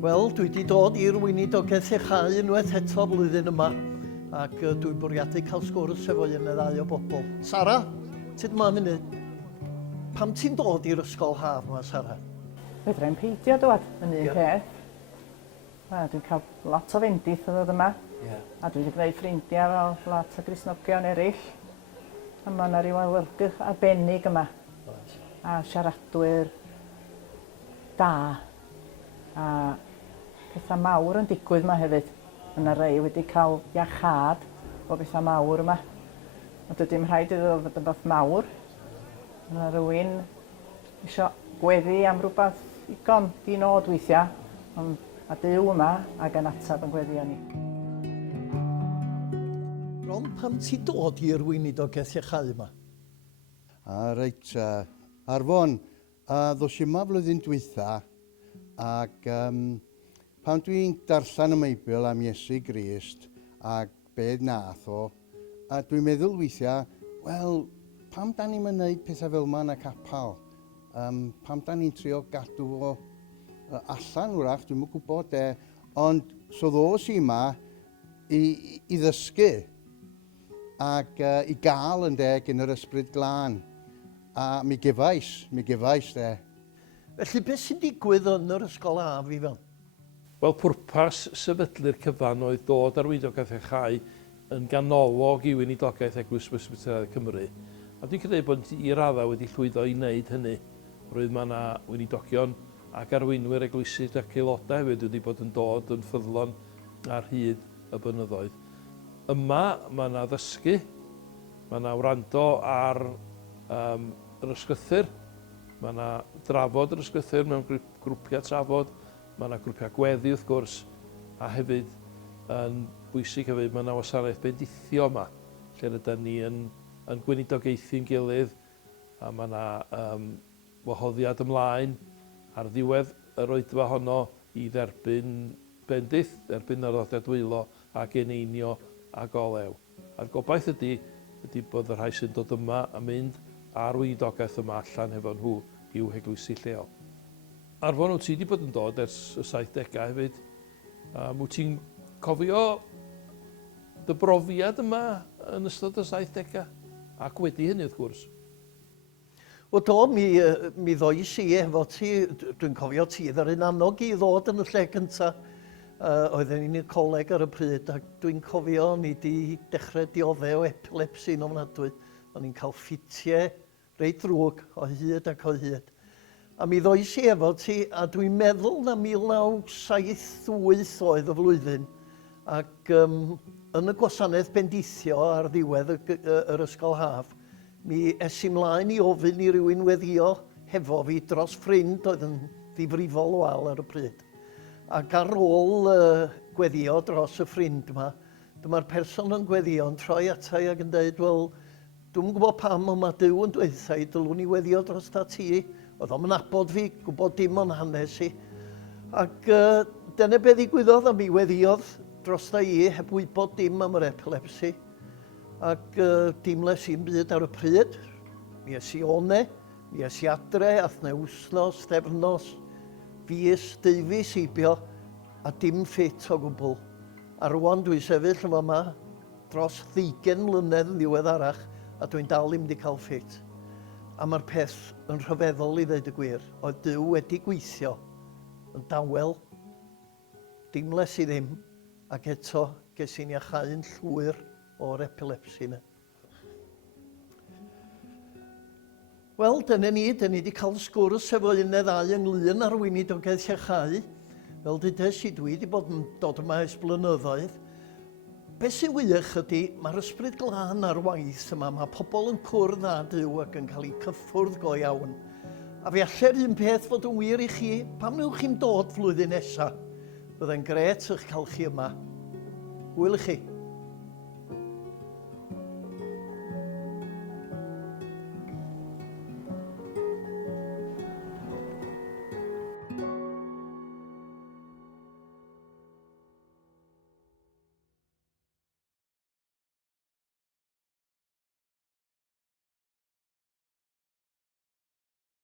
Wel, dwi wedi dod i'r Weinidogaeth Iachau unwaith eto flwyddyn yma ac dwi'n bwriadu cael sgwrs efo un neu ddau o bobl. Sara, sut mae munud? Pam ti'n dod i'r ysgol haf yma, Sara? Fedra i'n peidio dod yn un peth. Dwi'n cael lot o fendith o ddod yma. A dwi wedi gwneud ffrindiau fel lot o Gristnogion eraill. A mae yna ryw awyrgych arbennig yma. A siaradwyr da. A pethau mawr yn digwydd yma hefyd. Yna rei wedi cael iachad o bethau mawr yma. Ond dydym rhaid iddo fod yn beth mawr. Yna rhywun eisiau gweddi am rhywbeth igon di-nod weithiau. Ond a Duw yma ac yn atab yn gweddi ni. Ron, pam ti'n dod i'r Weinidogaeth Iachau yma? Reit, Arfon, ddos i yma flwyddyn dwytha ac pan dwi'n darllen y Meibl am Iesu Grist ac beth nath o, a dwi'n meddwl weithiau, wel, pam da ni'n gwneud pethau fel yma yn y capel? Pam da ni'n trio gadw o allan wrach, dwi'n yn gwybod ond so ddos i yma i ddysgu ac i gael yn yn yr ysbryd glân. A mi gefais Felly, beth sy'n digwydd yn yr ysgol haf i fel? Wel, pwrpas sefydlu'r cyfan oedd dod ar Weinidogaeth Iachau yn ganolog i Weinidogaeth Eglwys Presbyteraidd Cymru. A dwi'n credu bod i raddau wedi llwyddo i wneud hynny. Roedd mae yna weinidogion ac arweinwyr eglwysydd ac aelodau hefyd wedi bod yn dod yn ffyddlon ar hyd y blynyddoedd. Yma mae yna ddysgu, mae yna wrando ar yr ysgrythyr, mae yna drafod yr ysgrythyr mewn grwpiau trafod, mae yna grwpiau gweddi wrth gwrs, a hefyd yn bwysig hefyd mae yna wasanaeth bendithio yma, lle rydyn ni yn gweinidogaethu'n gilydd, a mae yna wahoddiad ymlaen ar ddiwedd yr oedfa honno i dderbyn bendith, derbyn arddodiad dwylo ac eneinio a golew. A'r gobaith ydy bod y rhai sy'n dod yma a mynd a'r Weinidogaeth yma allan hefo nhw i'w heglwysu lleol. Arfon, wyt ti wedi bod yn dod ers y 70au hefyd. Wyt ti'n cofio dy brofiad yma yn ystod y 70au? Ac wedi hynny wrth gwrs. O do, mi ddoes i efo ti, dwi'n cofio ti ddar un annog i ddod yn y lle cyntaf. Oedden ni'n y coleg ar y pryd, ac dwi'n cofio ni wedi dechrau dioddau o epilepsi yn ofnadwy. O'n i'n cael ffitiau reit drwg o hyd ac o hyd. A mi ddoes i efo ti, a dwi'n meddwl na 1978 oedd y flwyddyn, ac yn y gwasanaeth bendithio ar ddiwedd yr ysgol haf, mi es i mlaen i ofyn i rywun weddio hefo fi dros ffrind oedd yn ddifrifol o wal ar y pryd. Ac ar ôl gweddio dros y ffrind yma, dyma'r person yn gweddio yn troi ata i ac yn dweud, wel, dwi'n gwybod pam ond mae Duw yn dweutha i dylwn i weddio dros ta ti. Oedd o'n nabod fi, gwybod dim o'n hanes i. Ac dyna beth ddigwyddodd a mi weddiodd dros ta i heb wybod dim am yr epilepsi. Ac dim les i'n byd ar y pryd. Mi es i one, mi es i adre, athne wsnos, stefnos, fus, deufus heibio, a dim ffit o gwbl. A rwan dwi'n sefyll yma yma dros 20 mlynedd yn ddiweddarach, a dwi'n dal ddim wedi cael ffit. A mae'r peth yn rhyfeddol i ddweud y gwir. Oedd Duw wedi gweithio yn dawel, dim les i ddim, ac eto ges i'n iachau'n llwyr o'r epilepsi yna. Wel, dyna ni wedi cael sgwrs efo un neu ddau ynglyn ar Weinidogaeth Iachau. Fel dydes i, dwi wedi bod yn dod yma ers blynyddoedd. Beth sy'n wych ydy, mae'r ysbryd glân ar waith yma, mae pobl yn cwrdd â Duw ac yn cael eu cyffwrdd go iawn. A fi allu'r un peth fod yn wir i chi, pam newch chi'n dod flwyddyn nesaf? Byddai'n gret eich cael chi yma. Hwyl i chi.